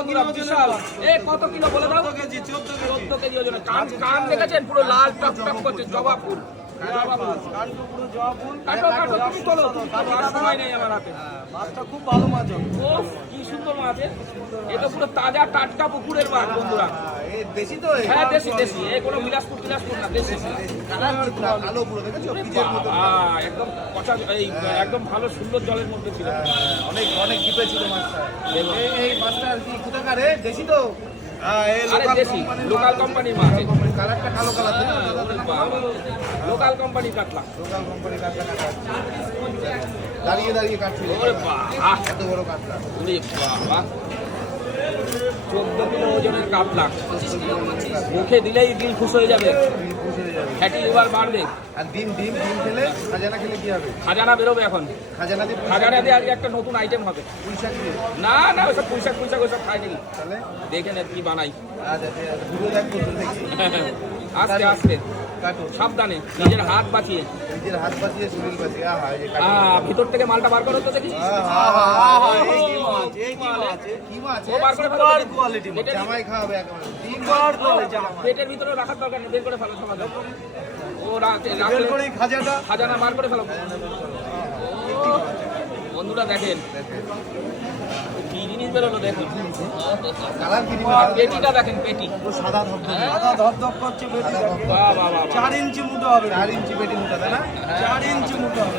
বন্ধুরা বিশাল। এ কত কিলো বলে দাও? 14 কেজি 14 কেজি ওজন। কান দেখেছেন পুরো লাল টক টক করছে, জবা ফুল। কানটা পুরো জবা ফুল। কাটো তুমি চলো, আর সময় নেই আমার হাতে। মাছটা খুব ভালো মাছ। ও কি সুন্দর মাছ। এটা পুরো তাজা টাটকা পুকুরের মাছ বন্ধুরা। এই দেশি তো? হ্যাঁ দেশি দেশি, এই কোনো বিলাসপুর না, দেশি। কালার ভালো পুরো, দেখেছো? পিজের মতো। একদম কচা, এই একদম ভালো সুন্দর জলের মধ্যে ছিল। অনেক অনেক ডিপে ছিল মাছটা। এই মাছটা আর কি কোথাকার? দেশি তো? আরে দেশি, লোকাল কোম্পানির মাছ। কালারটা কালো কালার, লোকাল কোম্পানির কাতলা। লোকাল কোম্পানি কাতলা কাটা। দাঁড়িয়ে দাঁড়িয়ে কাটছিল। ওরে বাহ, এত বড় কাতলা। ওরে বাবা, 14 কিলো ওজনের কাতলা। মুখে দিলেই দিল খুশ হয়ে যাবে, ফ্যাটি লিভার বাড়বে। আর ডিম ডিম ডিম খেলে, খাজানা খেলে কি হবে? খাজানা বেরোবে এখন। খাজানা দিয়ে খাজানা দিয়ে আজকে একটা নতুন আইটেম হবে। পুঁইশাক দিয়ে? না না, ওসব পুঁইশাক ওসব খাই নাকি। তাহলে দেখে নে কি বানাই। আচ্ছা ভিডিও দেখবো তো দেখি। আস্তে আস্তে, কাটো। সাবধানে, নিজের হাত বাঁচিয়ে। নিজের হাত বাঁচিয়ে শরীর বাঁচিয়ে। এই যে ভিতর থেকে মালটা বার করো তো দেখি। কি মাছ? ও বার করে ফেলো। জামাই খাওয়াবে একেবারে। পেটের ভিতরে রাখার দরকার নেই, বের করে ফেলো সমাজে। ও বের করে খাজাটা। খাজানা বার করে ফেলো। বন্ধুরা দেখেন কি জিনিস বেরোলো, দেখুন কালার কি? পেটিটা দেখেন, পেটি সাদা ধবধবে। সাদা ধপধপ করছে পেটি। বাহ বাহ বাহ। 4 ইঞ্চি মোটা হবে। 4 ইঞ্চি পেটি মোটা, তাই না? 4 ইঞ্চি মোটা হবে।